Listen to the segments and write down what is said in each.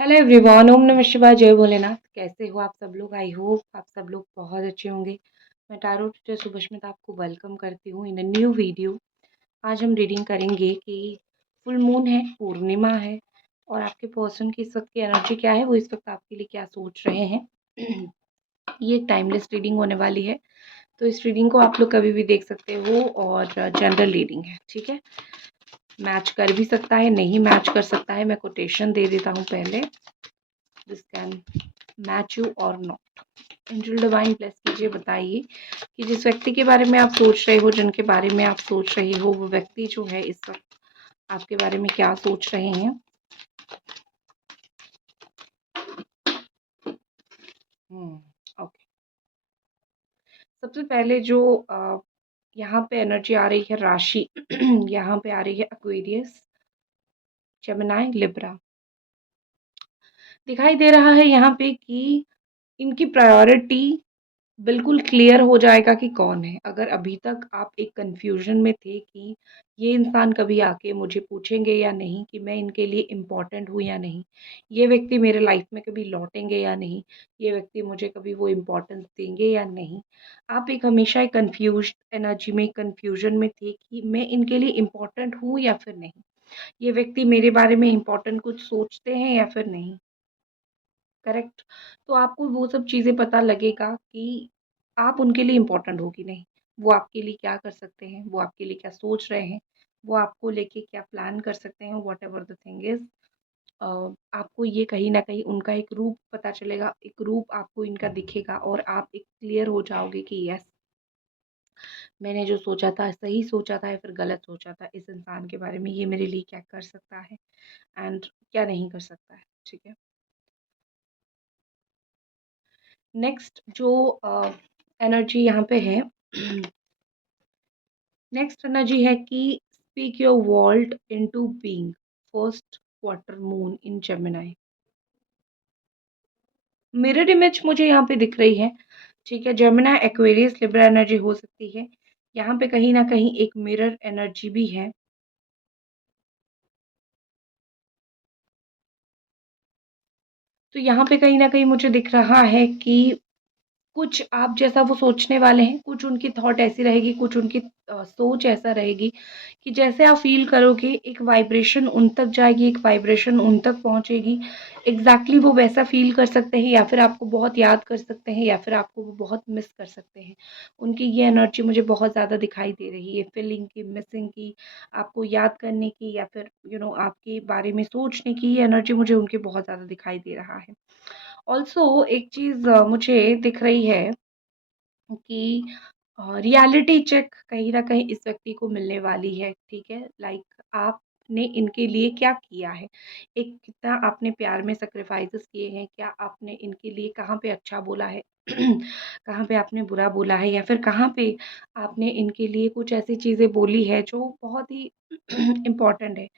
Hello everyone, ओम नमः शिवाय, जय भोलेनाथ। कैसे हो आप सब लोग? आई होप आप सब लोग बहुत अच्छे होंगे। मैं टारो टीचर सुभस्मिता आपको वेलकम करती हूँ इन अ न्यू वीडियो। आज हम रीडिंग करेंगे कि फुल मून है, पूर्णिमा है और आपके पर्सन की इस वक्त की एनर्जी क्या है, वो इस वक्त आपके लिए क्या सोच रहे हैं। ये एक टाइमलेस रीडिंग होने वाली है, तो इस रीडिंग को आप लोग कभी भी देख सकते हो और जनरल रीडिंग है, ठीक है। मैच कर भी सकता है, नहीं मैच कर सकता है। मैं कोटेशन दे देता हूँ पहले। दिस कैन मैच यू और नॉट। एंजल डिवाइन ब्लेस कीजिए, बताइए कि जिस व्यक्ति के बारे में आप सोच रहे हो, जिनके बारे में आप सोच रहे हो, वो व्यक्ति जो है इस वक्त आपके बारे में क्या सोच रहे हैं। ओके। सबसे पहले जो यहाँ पे एनर्जी आ रही है, राशि यहाँ पे आ रही है एक्वेरियस, जेमिनी, लिब्रा। दिखाई दे रहा है यहाँ पे कि इनकी प्रायोरिटी बिल्कुल क्लियर हो जाएगा कि कौन है। अगर अभी तक आप एक कन्फ्यूजन में थे कि ये इंसान कभी आके मुझे पूछेंगे या नहीं कि मैं इनके लिए इम्पोर्टेंट हूँ या नहीं, ये व्यक्ति मेरे लाइफ में कभी लौटेंगे या नहीं, ये व्यक्ति मुझे कभी वो इम्पोर्टेंस देंगे या नहीं, आप एक हमेशा एक कन्फ्यूज एनर्जी में, कन्फ्यूजन में थे कि मैं इनके लिए इम्पोर्टेंट हूँ या फिर नहीं, ये व्यक्ति मेरे बारे में इम्पोर्टेंट कुछ सोचते हैं या फिर नहीं। करेक्ट। तो आपको वो सब चीज़ें पता लगेगा कि आप उनके लिए इम्पोर्टेंट हो कि नहीं, वो आपके लिए क्या कर सकते हैं, वो आपके लिए क्या सोच रहे हैं, वो आपको लेके क्या प्लान कर सकते हैं। What ever the thing is, आपको ये कहीं ना कहीं उनका एक रूप पता चलेगा, एक रूप आपको इनका दिखेगा और आप एक क्लियर हो जाओगे कि यस, मैंने जो सोचा था सही सोचा था या फिर गलत सोचा था इस इंसान के बारे में, ये मेरे लिए क्या कर सकता है एंड क्या नहीं कर सकता है। ठीक है। नेक्स्ट जो एनर्जी यहाँ पे है, नेक्स्ट एनर्जी है कि speak your world into being, first quarter moon in Gemini. Mirror image मुझे यहाँ पे दिख रही है, ठीक है। जेमिनी, एक्वेरियस, लिब्रा एनर्जी हो सकती है। यहाँ पे कहीं ना कहीं एक मिरर एनर्जी भी है। तो यहाँ पे कहीं ना कहीं मुझे दिख रहा है कि कुछ आप जैसा वो सोचने वाले हैं, कुछ उनकी थॉट ऐसी रहेगी, कुछ उनकी सोच ऐसा रहेगी कि जैसे आप फ़ील करोगे एक वाइब्रेशन उन तक जाएगी, एक वाइब्रेशन उन तक पहुँचेगी। एग्ज़ैक्टली वो वैसा फ़ील कर सकते हैं या फिर आपको बहुत याद कर सकते हैं या फिर आपको वो बहुत मिस कर सकते हैं। उनकी ये एनर्जी मुझे बहुत ज़्यादा दिखाई दे रही है, फीलिंग की, मिसिंग की, आपको याद करने की या फिर आपके बारे में सोचने की, ये एनर्जी मुझे उनकी बहुत ज़्यादा दिखाई दे रहा है। ऑल्सो एक चीज़ मुझे दिख रही है कि रियलिटी चेक कहीं न कहीं इस व्यक्ति को मिलने वाली है, ठीक है? लाइक आपने इनके लिए क्या किया है? एक कितना आपने प्यार में सैक्रिफाइसेस किए हैं? क्या आपने इनके लिए कहाँ पे अच्छा बोला है? कहाँ पे आपने बुरा बोला है? या फिर कहाँ पे आपने इनके लिए कुछ ऐसी चीज़ें बोली है जो बहुत ही इम्पोर्टेंट है?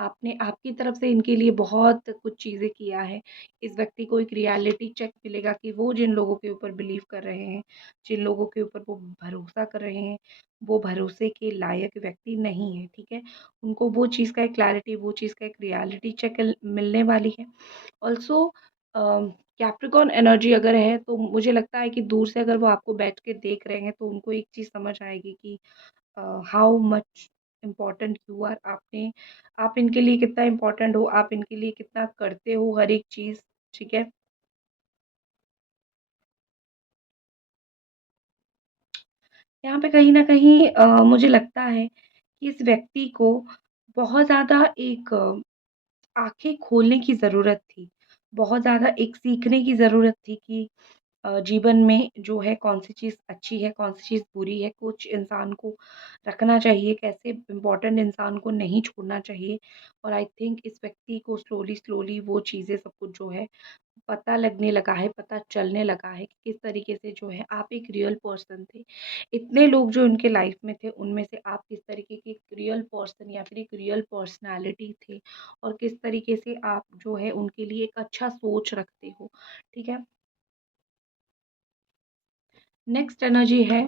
आपने आपकी तरफ से इनके लिए बहुत कुछ चीज़ें किया है। इस व्यक्ति को एक रियलिटी चेक मिलेगा कि वो जिन लोगों के ऊपर बिलीव कर रहे हैं, जिन लोगों के ऊपर वो भरोसा कर रहे हैं, वो भरोसे के लायक व्यक्ति नहीं है, ठीक है? उनको वो चीज़ का एक क्लैरिटी, वो चीज़ का एक रियलिटी चेक मिलने वाली है। ऑल्सो कैप्रिकॉर्न एनर्जी अगर है तो मुझे लगता है कि दूर से अगर वो आपको बैठ के देख रहे हैं तो उनको एक चीज़ समझ आएगी कि how much important you are. आप इनके लिए कितना इम्पोर्टेंट हो, आप इनके लिए कितना करते हो हर एक चीज़, ठीक है? यहाँ पे कहीं न कहीं मुझे लगता है कि इस व्यक्ति को बहुत ज़्यादा एक आँखें खोलने की ज़रूरत थी। बहुत ज़्यादा एक सीखने की ज़रूरत थी कि जीवन में जो है कौन-सी चीज़ अच्छी है, कौन-सी चीज़ बुरी है, कुछ इंसान को रखना चाहिए, कैसे इम्पोर्टेंट इंसान को नहीं छोड़ना चाहिए। और आई थिंक इस व्यक्ति को स्लोली-स्लोली वो चीज़ें सब कुछ जो है पता लगने लगा है, पता चलने लगा है कि किस तरीके से जो है आप एक रियल पर्सन थे। इतने लोग जो उनके लाइफ में थे, उनमें से आप किस तरीके के एक रियल पर्सन या फिर एक रियल पर्सनैलिटी थे और किस तरीके से आप जो है उनके लिए एक अच्छा सोच रखते हो, ठीक है? नेक्स्ट एनर्जी है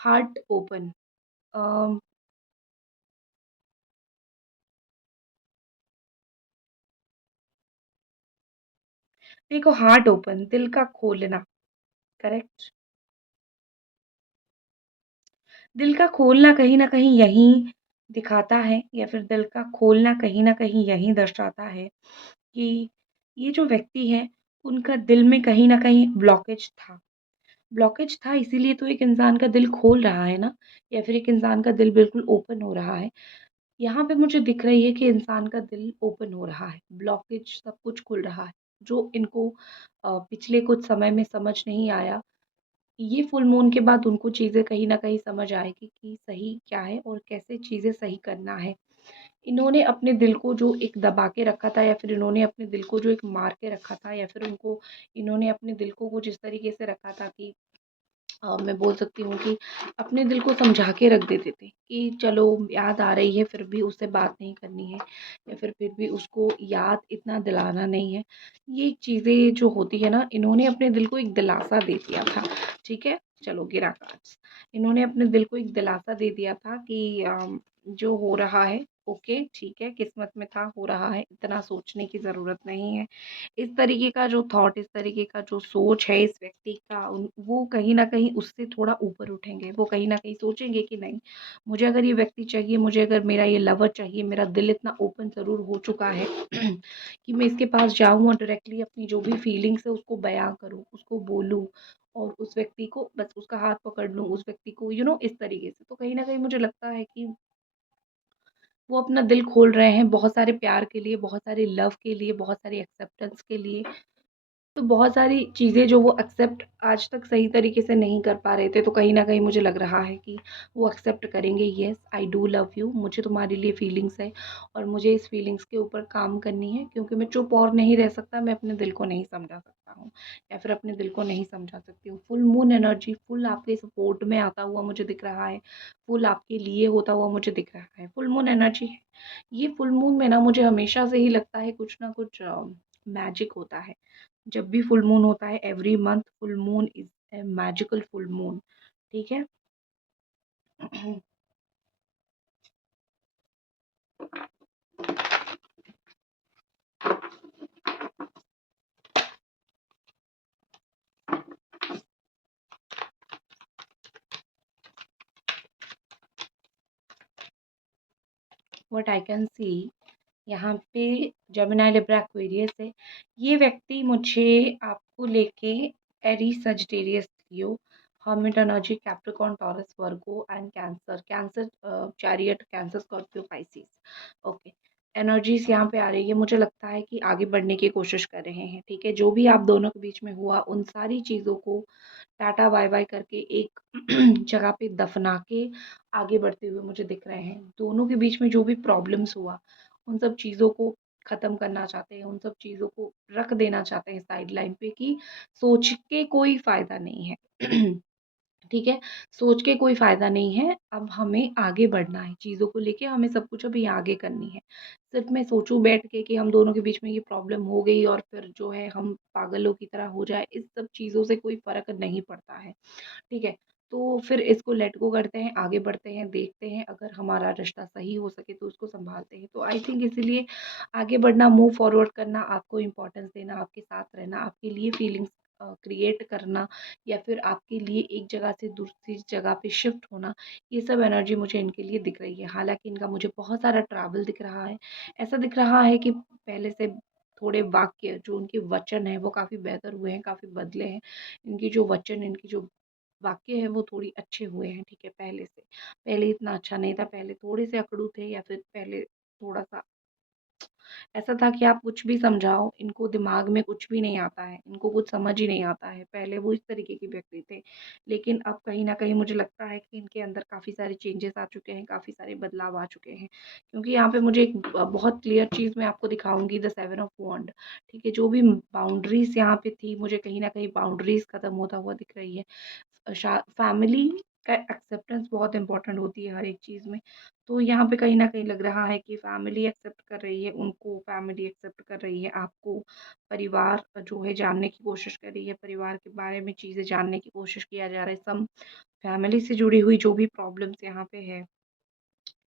हार्ट ओपन। अ, देखो, हार्ट ओपन, दिल का खोलना, करेक्ट? दिल का खोलना कहीं न कहीं यही दिखाता है, या फिर दिल का खोलना कहीं न कहीं यही दर्शाता है कि ये जो व्यक्ति है, उनका दिल में कहीं न कहीं ब्लॉकेज था। ब्लॉकेज था, इसीलिए तो एक इंसान का दिल खोल रहा है ना, या फिर एक इंसान का दिल बिल्कुल ओपन हो रहा है। यहाँ पे मुझे दिख रही है कि इंसान का दिल ओपन हो रहा है, ब्लॉकेज सब कुछ खुल रहा है, जो इनको पिछले कुछ समय में समझ नहीं आया। ये फुल मून के बाद उनको चीज़ें कहीं न कहीं समझ आएगी कि सही क्या है और कैसे चीज़ें सही करना है। इन्होंने अपने दिल को जो एक दबा के रखा था, या फिर इन्होंने अपने दिल को जो एक मार के रखा था, या फिर उनको इन्होंने अपने दिल को कुछ इस तरीके से रखा था कि मैं बोल सकती हूँ कि अपने दिल को समझा के रख देते थे कि चलो याद आ रही है, फिर भी उससे बात नहीं करनी है, या फिर भी उसको याद इतना दिलाना नहीं है। ये चीज़ें जो होती है ना, इन्होंने अपने दिल को एक दिलासा दे दिया था, ठीक है? चलो गिरा कार्ड्स। इन्होंने अपने दिल को एक दिलासा दे दिया था कि जो हो रहा है, ओके ठीक है, किस्मत में था, हो रहा है, इतना सोचने की ज़रूरत नहीं है। इस तरीके का जो थॉट, इस तरीके का जो सोच है इस व्यक्ति का, वो कहीं न कहीं उससे थोड़ा ऊपर उठेंगे। वो कहीं न कहीं सोचेंगे कि नहीं, मुझे अगर ये व्यक्ति चाहिए, मुझे अगर मेरा ये लवर चाहिए, मेरा दिल इतना ओपन ज़रूर हो चुका है कि मैं इसके पास जाऊँ और डायरेक्टली अपनी जो भी फीलिंग्स है उसको बयाँ करूँ, उसको बोलूँ और उस व्यक्ति को बस उसका हाथ पकड़ लूँ, उस व्यक्ति को इस तरीके से। तो कहीं न कहीं मुझे लगता है कि वो अपना दिल खोल रहे हैं बहुत सारे प्यार के लिए, बहुत सारे लव के लिए, बहुत सारी एक्सेप्टेंस के लिए। तो बहुत सारी चीज़ें जो वो एक्सेप्ट आज तक सही तरीके से नहीं कर पा रहे थे, तो कहीं न कहीं मुझे लग रहा है कि वो एक्सेप्ट करेंगे, yes I do love you, मुझे तुम्हारे लिए फीलिंग्स है और मुझे इस फीलिंग्स के ऊपर काम करनी है, क्योंकि मैं चुप और नहीं रह सकता, मैं अपने दिल को नहीं समझा सकता हूँ, या फिर अपने दिल को नहीं समझा सकती हूँ। फुल मून एनर्जी फुल आपके सपोर्ट में आता हुआ मुझे दिख रहा है, फुल आपके लिए होता हुआ मुझे दिख रहा है, फुल मून एनर्जी है। ये फुल मून में ना मुझे हमेशा से ही लगता है कुछ ना कुछ मैजिक होता है। जब भी फुल मून होता है, every month full moon is a magical full moon, ठीक है? व्हाट आई कैन सी, यहाँ पे जेमिनी, लिब्रा, एक्वेरियस है। ये व्यक्ति मुझे आपको लेके Aries, Sagittarius, Leo, hermit energy, Capricorn, taurus, Virgo and cancer, chariot, cancer, Scorpio, Pisces. Okay, energies यहाँ पे आ रही है, मुझे लगता है कि आगे बढ़ने की कोशिश कर रहे हैं, ठीक है? जो भी आप दोनों के बीच में हुआ, उन सारी चीज़ों को टाटा बाय बाय करके एक जगह पे दफना के आगे बढ़ते हुए मुझे दिख रहे हैं। दोनों के बीच में जो भी प्रॉब्लम्स हुआ, उन सब चीज़ों को ख़त्म करना चाहते हैं, उन सब चीज़ों को रख देना चाहते हैं साइड लाइन पे कि सोच के कोई फ़ायदा नहीं है। ठीक है? सोच के कोई फ़ायदा नहीं है, अब हमें आगे बढ़ना है, चीज़ों को लेके हमें सब कुछ अभी आगे करनी है। सिर्फ़ मैं सोचूँ बैठ के कि हम दोनों के बीच में ये प्रॉब्लम हो गई और फिर जो है हम पागलों की तरह हो जाए, इस सब चीज़ों से कोई फ़र्क नहीं पड़ता है। ठीक है? तो फिर इसको लेट गो करते हैं, आगे बढ़ते हैं, देखते हैं अगर हमारा रिश्ता सही हो सके तो उसको सँभालते हैं। तो आई थिंक इसीलिए आगे बढ़ना, मूव फॉरवर्ड करना, आपको इम्पोर्टेंस देना, आपके साथ रहना, आपके लिए फीलिंग्स क्रिएट करना, या फिर आपके लिए एक जगह से दूसरी जगह पे शिफ्ट होना, ये सब एनर्जी मुझे इनके लिए दिख रही है। हालाँकि इनका मुझे बहुत सारा ट्रैवल दिख रहा है। ऐसा दिख रहा है कि पहले से थोड़े वाक्य जो उनके वचन हैं वो काफ़ी बेहतर हुए हैं, काफ़ी बदले हैं। इनकी जो वचन, इनकी जो वाक़ई है वो थोड़ी अच्छे हुए हैं, ठीक है, पहले से। पहले इतना अच्छा नहीं था, पहले थोड़े से अकड़ू थे, या फिर पहले थोड़ा-सा ऐसा था कि आप कुछ भी समझाओ, इनको दिमाग में कुछ भी नहीं आता है, इनको कुछ समझ ही नहीं आता है। पहले वो इस तरीके के व्यक्ति थे, लेकिन अब कहीं न कहीं मुझे लगता है कि इनके अंदर काफ़ी सारे चेंजेज़ आ चुके हैं, काफ़ी सारे बदलाव आ चुके हैं। क्योंकि यहाँ पे मुझे एक बहुत क्लियर चीज़ मैं आपको दिखाऊँगी, द 7 ऑफ वॉन्ड, ठीक है? जो भी बाउंड्रीज़ यहाँ पे थी, मुझे कहीं न कहीं बाउंड्रीज़ खत्म होता हुआ दिख रही है। फैमिली का एक्सेप्टेंस बहुत इम्पोर्टेंट होती है हर एक चीज़ में। तो यहाँ पे कहीं न कहीं लग रहा है कि फैमिली एक्सेप्ट कर रही है उनको, फैमिली एक्सेप्ट कर रही है आपको, परिवार जो है जानने की कोशिश कर रही है, परिवार के बारे में चीज़ें जानने की कोशिश किया जा रहा है। सम फैमिली से जुड़ी हुई जो भी प्रॉब्लम्स यहाँ पे है,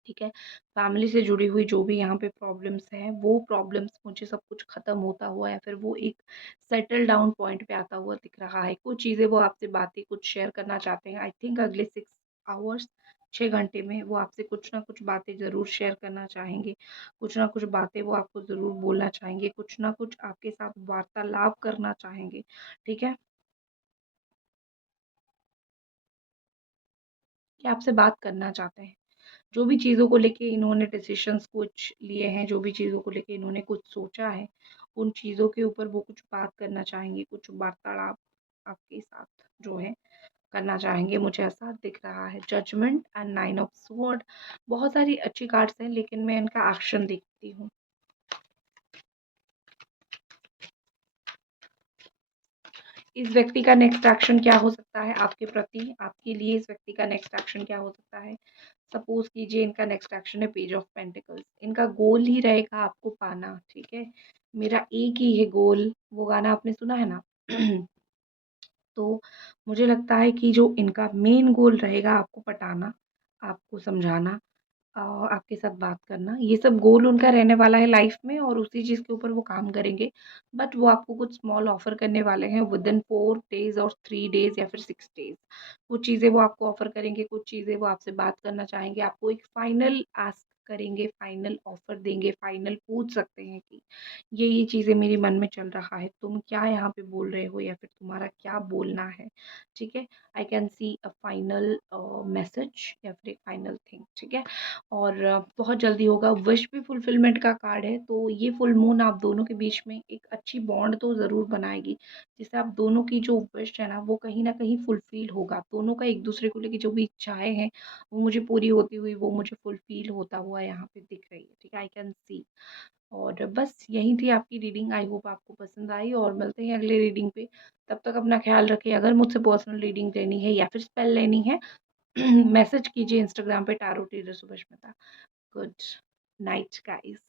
ठीक है? फैमिली से जुड़ी हुई जो भी यहाँ पे प्रॉब्लम्स हैं, वो प्रॉब्लम्स मुझे सब कुछ ख़त्म होता हुआ या फिर वो एक सेटल डाउन पॉइंट पे आता हुआ दिख रहा है। कुछ चीज़ें वो आपसे बातें कुछ शेयर करना चाहते हैं। आई थिंक अगले 6 आवर्स 6 घंटे में वो आपसे कुछ ना कुछ बातें ज़रूर शेयर करना चाहेंगे। कुछ ना कुछ बातें वो आपको ज़रूर बोलना चाहेंगे। कुछ ना कुछ आपके साथ वार्तालाप करना चाहेंगे। ठीक है? कि आपसे बात करना चाहते हैं। जो भी चीज़ों को लेके इन्होंने डिसीजंस कुछ लिए हैं, जो भी चीज़ों को लेके इन्होंने कुछ सोचा है, उन चीज़ों के ऊपर वो कुछ बात करना चाहेंगे, कुछ वार्तालाप आपके साथ जो है करना चाहेंगे, मुझे ऐसा दिख रहा है। जजमेंट एंड 9 ऑफ स्वॉर्ड बहुत सारी अच्छी कार्ड्स हैं, लेकिन मैं इनका एक्शन देखती हूँ। इस व्यक्ति का नेक्स्ट एक्शन क्या हो सकता है आपके प्रति? आपके लिए इस व्यक्ति का नेक्स्ट एक्शन क्या हो सकता है? सपोज़ कीजिए इनका नेक्स्ट एक्शन है पेज ऑफ पेंटिकल्स। इनका गोल ही रहेगा आपको पाना, ठीक है? मेरा एक ही है गोल, वो गाना आपने सुना है ना? तो मुझे लगता है कि जो इनका मेन गोल रहेगा आपको पटाना, आपको समझाना, आपके साथ बात करना, ये सब गोल उनका रहने वाला है लाइफ में और उसी चीज़ के ऊपर वो काम करेंगे। बट वो आपको कुछ स्मॉल ऑफ़र करने वाले हैं विदिन 4 डेज़ और 3 डेज़ या फिर 6 डेज़। कुछ चीज़ें वो आपको ऑफ़र करेंगे, कुछ चीज़ें वो आपसे बात करना चाहेंगे, आपको एक फाइनल आस्क करेंगे, फाइनल ऑफ़र देंगे, फाइनल पूछ सकते हैं कि ये चीज़ें मेरे मन में चल रहा है, तुम क्या यहाँ पे बोल रहे हो या फिर तुम्हारा क्या बोलना है, ठीक है? I can see a final message या फिर एक फाइनल थिंग, ठीक है? और बहुत जल्दी होगा। विश भी फुलफिलमेंट का कार्ड है, तो ये फुल मून आप दोनों के बीच में एक अच्छी बॉन्ड तो ज़रूर बनाएगी, जिससे आप दोनों की जो विश है ना, वो कहीं न कहीं फुलफ़िल होगा। दोनों का एक-दूसरे को लेके जो भी इच्छाएँ हैं, वो मुझे पूरी होती हुई, वो मुझे फुलफ़िल होता हुआ यहाँ पे दिख रही है, ठीक है? I can see. और बस यही थी आपकी रीडिंग। आई होप आपको पसंद आई और मिलते हैं अगले रीडिंग पे। तब तक अपना ख़्याल रखें। अगर मुझसे पर्सनल रीडिंग लेनी है या फिर स्पेल लेनी है मैसेज कीजिए इंस्टाग्राम पे tarot teacher Subhashmita. Good night guys.